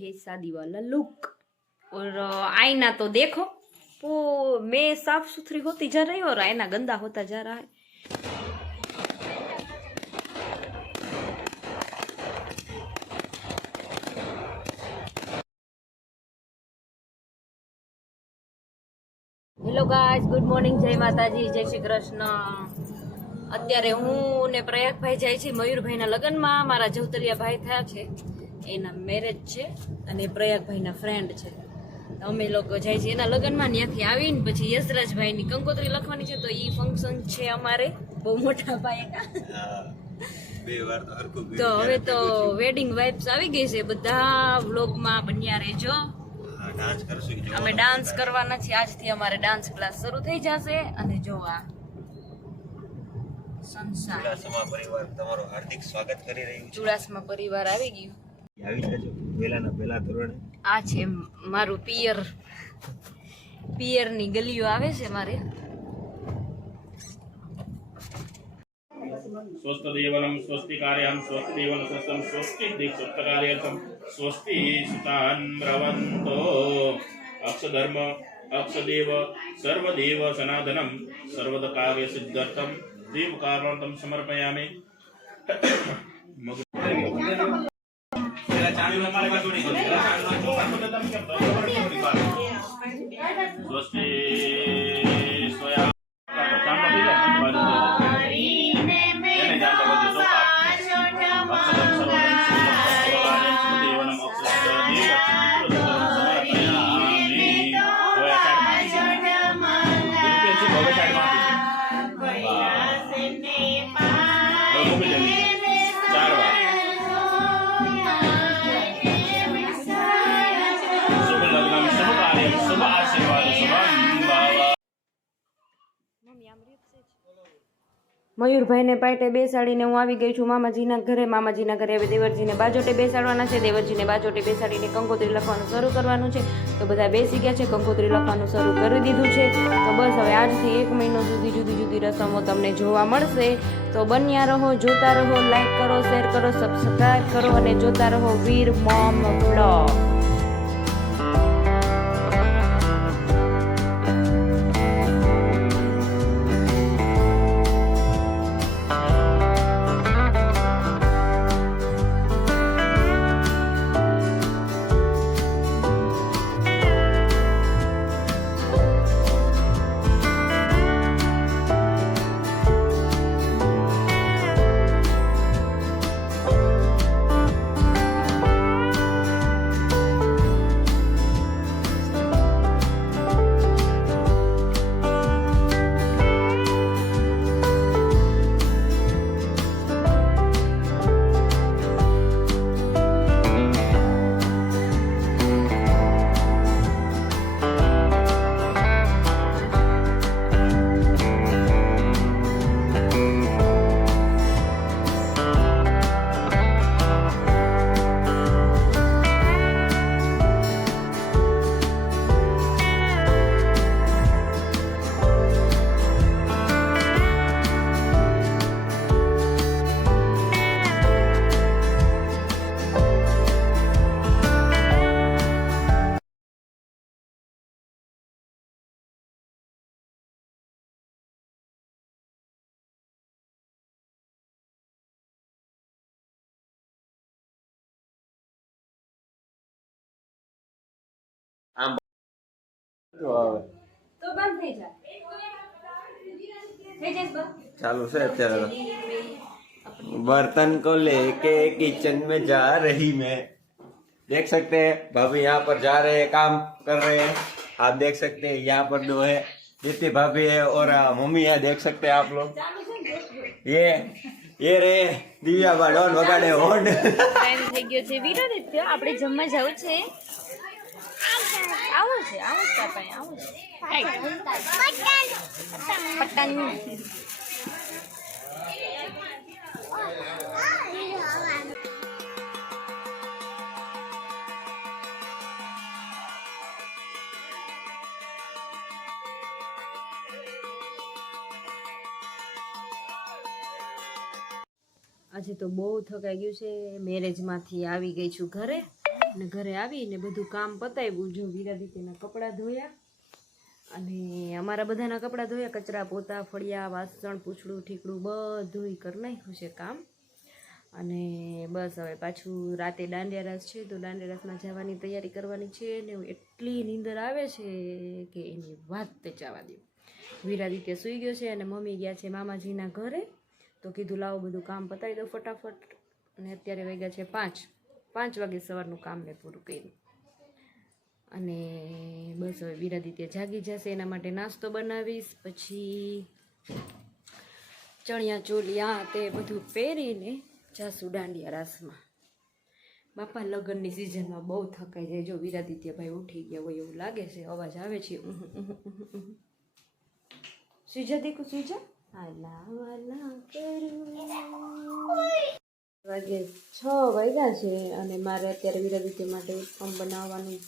है शादी वाला लुक। और आईना तो देखो, वो मैं साफ सुथरी होती जा रही हूँ और आईना गंदा होता जा रहा है। હેલો ગાઈસ, ગુડ મોર્નિંગ, જય માતાજી, જય શ્રી કૃષ્ણ। અત્યારે હું ને પ્રયાગભાઈ જાય છે મયુરભાઈના લગ્નમાં। મારા જવતરિયા ભાઈ થયા છે, એના મેરેજ છે અને પ્રયાગભાઈના ફ્રેન્ડ છે। અમે લોકો જાય છે એના લગ્નમાં। ત્યાંથી આવીને પછી યશરાજભાઈની કંકોત્રી લખવાની છે, તો એ ફંક્શન છે અમારે બહુ મોટા પાયે। તો હવે તો વેડિંગ વાઇબ્સ આવી ગઈ છે, બધા વ્લોગમાં બન્યા રહેજો। અમે ડાન્સ કરવાના છીએ, આજથી અમારે ડાન્સ ક્લાસ શરૂ થઈ જશે। અને જો આ સંસાર ચુડાસમા પરિવાર તમારું હાર્દિક સ્વાગત કરી રહ્યું છે। ચુડાસમા પરિવાર આવી ગયું, આવી જજો પહેલાના પહેલા ધોરણે। આ છે મારું પિયરની ગલીઓ આવે છે મારે। સ્વસ્તિ દેવનમ સ્વસ્તિ કાર્યમ સ્વસ્તિ દેવન સસ્તમ સ્વસ્તિ દીક્ષિત કાર્યર્થમ સ્વસ્તિ સુતાન બ્રવંતો અક્ષધર્મ અક્ષદેવ સર્વદેવ સનાતનમ સર્વદ કાર્ય સિદ્ધર્થમ દેવ કારણમ સમર્પયામિ। સ્વસ્તિ મયુરભાઈને પાટે બેસાડીને હું આવી ગઈ છું મામાજીના ઘરે। મામાજીના ઘરે હવે દેવરજીને બાજોટે બેસાડવાના છે। દેવરજીને બાજોટે બેસાડીને કંકોત્રી લખવાનું શરૂ કરવાનું છે। તો બધા બેસી ગયા છે, કંકોત્રી લખવાનું શરૂ કરી દીધું છે। તો બસ હવે આજથી 1 મહિનો સુધી જુદી જુદી રસમો તમને જોવા મળશે। તો બન્યા રહો, જોતા રહો, લાઈક કરો, શેર કરો, સબસ્ક્રાઈબ કરો અને જોતા રહો વીર મોમ બ્લોગ। चालू से चलो। बर्तन को लेके किचन में जा रही मैं। देख सकते हैं भाभी यहाँ पर जा रहे हैं, काम कर रहे हैं। आप देख सकते हैं यहाँ पर 2 है, दीदी भाभी है और मम्मी है। देख सकते हैं आप लोग। ये रे દિવ્યા બા ડોન વગાડે હોડ। ટાઈમ થઈ ગયો છે વીરાદિત્ય, આપણે જમવા જવું છે। આવું છે તાપા, આવું છે પતંગ। આજે તો બહુ થકાઈ ગયું છે, મેરેજમાંથી આવી ગઈ છું ઘરે। અને ઘરે આવીને બધું કામ પતાવ્યું. જો વિરાદિત્યના કપડાં ધોયા અને અમારા બધાના કપડાં ધોયા, કચરા પોતા ફળિયા વાસણ પૂછડું ઠીકડું બધું કરી નાખ્યું છે કામ. અને બસ હવે પાછું રાતે દાંડિયા રાસ છે તો દાંડિયા રાસમાં જવાની તૈયારી કરવાની છે. ને એટલી નીંદર આવે છે કે એની વાત તે જવા દો. વિરાદિત્ય સૂઈ ગયો છે અને મમ્મી ગયા છે મામાજીના ઘરે. તો કીધું લાવો બધું કામ પતાવી દો ફટાફટ. અને અત્યારે વાગ્યા છે 5 વાગે સવારનું કામ મેં પૂરું કર્યું. અને બસ હવે વિરાદિત્ય જાગી જશે એના માટે નાસ્તો બનાવીશ. પછી ચણિયા ચોલિયા તે બધું પહેરીને જાસુ દાંડિયા રાસમાં. બાપા લગ્નની સિઝનમાં બહુ થકાઈ જાય. જો વિરાદિત્યભાઈ ઉઠી ગયા હોય એવું લાગે છે, અવાજ આવે છે. સુઈજા દેખો સુઈજા. વાગે 6 વાગ્યા છે અને મારે અત્યારે વિરાદિત્ય માટે ઉત્પમ બનાવવાનું.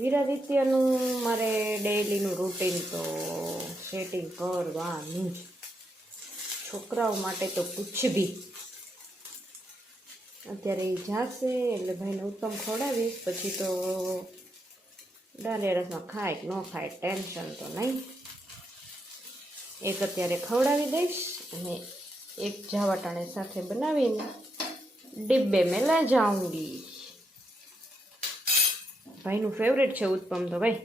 વિરાદિત્યનું મારે ડેઈલીનું રૂટીન તો સેટિંગ કરવાનું જ. છોકરાઓ માટે તો પૂછ ભી. અત્યારે એ જાશે એટલે ભાઈને ઉત્તમ ખવડાવીશ. પછી તો દાંડિયા રસમાં ખાય કે ન ખાય ટેન્શન તો નહીં. એક અત્યારે ખવડાવી દઈશ અને એક જાવાટાણે સાથે બનાવીને ડિબ્બે મેં લઈ જાઉંગી. ભાઈનું ફેવરેટ છે ઉત્તમ તો ભાઈ.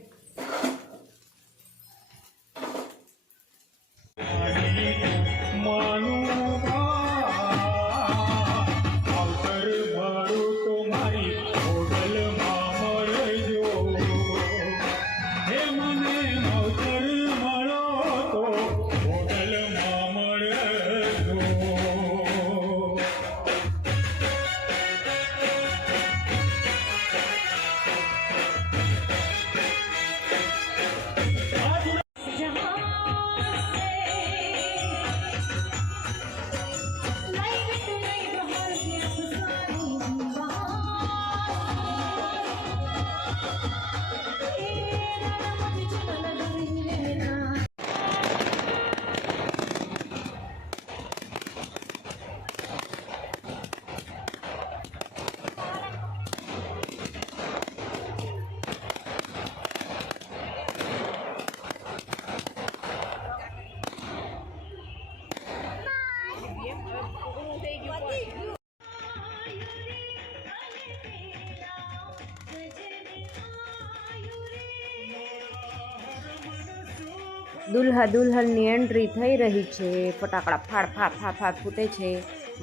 દુલ્હા દુલ્હનની એન્ટ્રી થઈ રહી છે. ફટાકડા ફાડ ફાડ ફાડ ફાડ ફૂટે છે.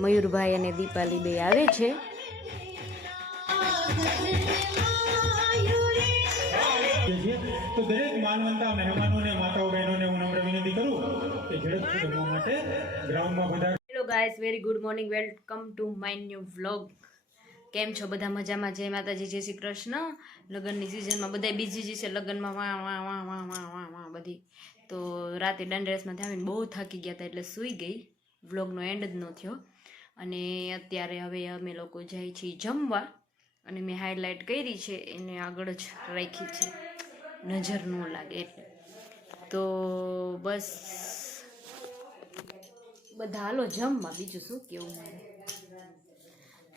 મયુરભાઈ અને દીપાલી બે આવે છે. તો દરેક માનવંતા મહેમાનોને માતાઓ બહેનોને હું નમ્ર વિનંતી કરું કે ઝડપથી જમવા માટે ગ્રાઉન્ડમાં બધા. Hello guys, very good morning, welcome to my new vlog. કેમ છો બધા? મજામાં? જય માતાજી, જય શ્રી કૃષ્ણ. લગ્નની સિઝનમાં બધા બીજી જ છે લગ્નમાં વાહ વાહ વાહ વાહ વાહ વાહ વાહ બધી. તો રાતે દાંડિયા રાસમાં આવીને બહુ થાકી ગયા હતા એટલે સૂઈ ગઈ. વ્લોગનો એન્ડ જ ન થયો. અને અત્યારે હવે અમે લોકો જાય છીએ જમવા. અને મેં હાઇલાઇટ કરી છે એને આગળ જ રાખી છે, નજર ન લાગે એટલે. તો બસ બધા હાલો જમવા, બીજું શું કેવું મારે.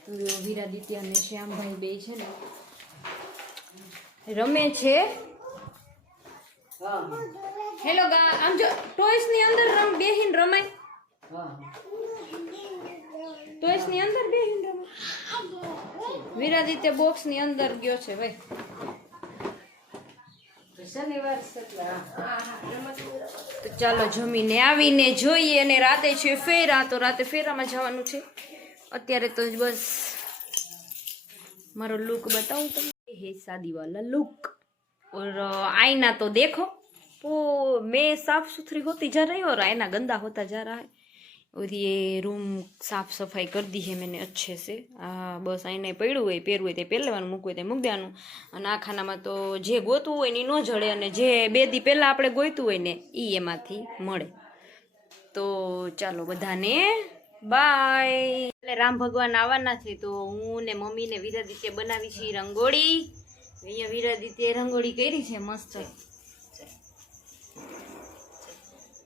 તો વિરાદિત્ય અને શ્યામભાઈ બે છે ને રમે છે. હેલો ગા, આમ જો ટોયસ ની અંદર બેહીન રમાય. ટોયસ ની અંદર બેહીન રમાય. વિરાદિત્ય બોક્સ ની અંદર ગયો છે ભાઈ. તો ચાલો જમીને આવીને જોઈએ. અને રાતે છે ફેરા, તો રાતે ફેરામાં જવાનું છે. અત્યારે તો બસ મારો લુક बताऊं તમને. है शादी वाला लुक और आईना तो देखो वो मैं साफ सुथरी होती जा रही हूँ और आईना गंदा होता जा रहा है. और ये रूम साफ सफाई कर दी है मैंने अच्छे से. बस आईने પડ્યું હોય પહેરવું હોય તે પહેરી લેવાનું, મૂકવું હોય તે મૂકી દેવાનું. અને આ ખાનામાં તો જે ગોતવું હોય ને ન જડે, અને જે 2 દી પહેલાં આપણે ગોઈતું હોય ને એ એમાંથી મળે. તો ચાલો બધાને બાય. એટલે રામ ભગવાન આવવાના છે તો હું ને મમ્મી ને વિરાદિત્ય બનાવી છે રંગોળી. અહીંયા વિરાદિત્ય રંગોળી કરી છે મસ્ત.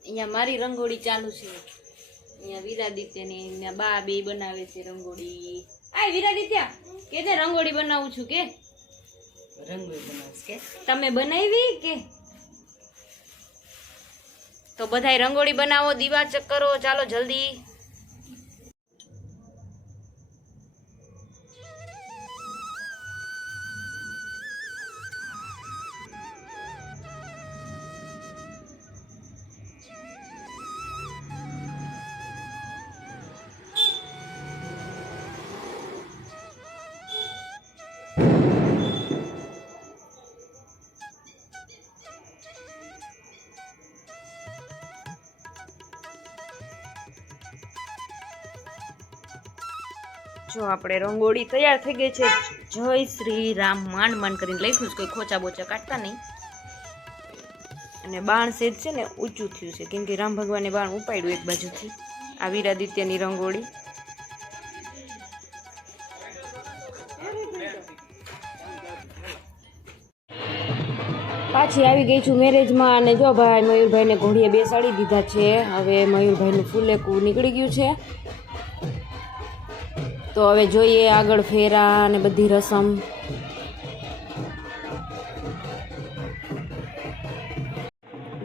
અહીંયા મારી રંગોળી ચાલુ છે. અહીંયા વિરાદિત્ય ને અહીંયા બા બે બનાવે છે રંગોળી. આય વિરાદિત્ય કે તે રંગોળી બનાવું છું કે રંગોળી બનાવશ કે તમે બનાવી કે તો બધાય રંગોળી બનાવો દીવા ચક્કરો ચાલો જલ્દી જો આપણે રંગોળી તૈયાર થઈ ગઈ છે જય શ્રી રામ માંડ માંડ કરીને લખ્યું છે કોઈ ખોચા બોચા કાઢતા નહીં અને બાણ સેજ છે ને ઊંચું થયું છે કેમ કે રામ ભગવાને બાણ ઉપાડ્યું એક બાજુથી આ વીરાદિત્યની રંગોળી પાછી આવી ગઈ છું મેરેજમાં અને જો ભાઈ મયુરભાઈને ઘોડીએ બેસાડી દીધા છે હવે મયુરભાઈનું ફૂલેકું નીકળી ગયું છે તો હવે જોઈએ આગળ ફેરા અને બધી રસમ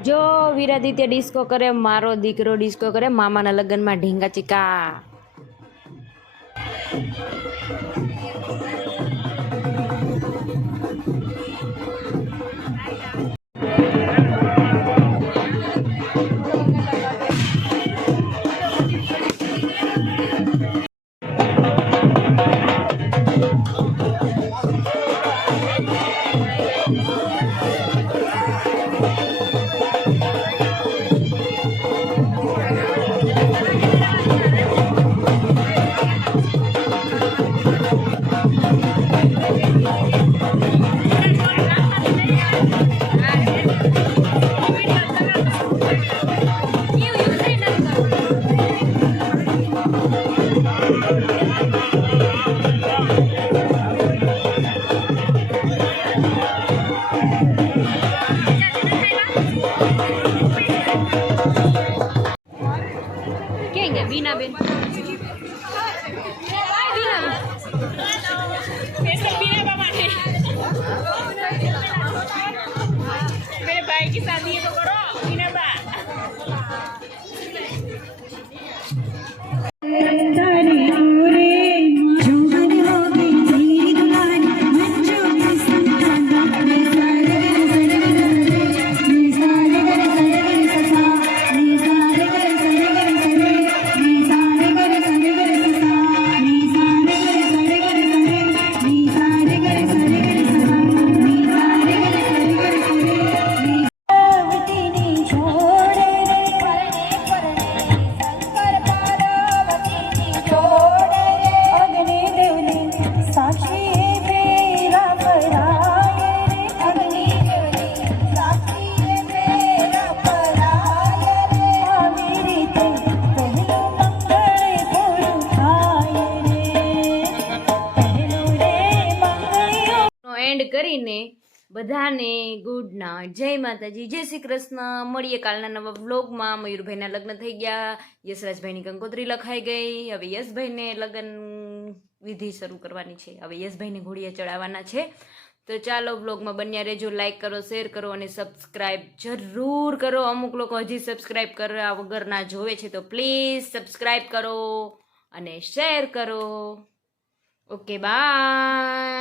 જો વીરાદિત્ય ડિસ્કો કરે મારો દીકરો ડિસ્કો કરે મામાના લગ્નમાં ઢીંગા ચીકા ક્યાં ગયા બીનાબેન मेरे भाई की शादी है तो करो मीना बा એન્ડ કરીને બધાને ગુડ નાઇટ જય માતાજી જય શ્રી કૃષ્ણ મળીએ કાલના નવા વ્લોગમાં મયુરભાઈના લગ્ન થઈ ગયા યશરાજભાઈની કંકોત્રી લખાઈ ગઈ હવે યશભાઈને લગ્ન વિધિ શરૂ કરવાની છે હવે યશભાઈને ઘોડિયા ચડાવવાના છે તો ચાલો વ્લોગમાં બન્યા રહેજો લાઈક કરો શેર કરો અને સબસ્ક્રાઈબ જરૂર કરો અમુક લોકો હજી સબસ્ક્રાઈબ કરવા વગરના જોવે છે તો પ્લીઝ સબસ્ક્રાઈબ કરો અને શેર કરો ઓકે બાય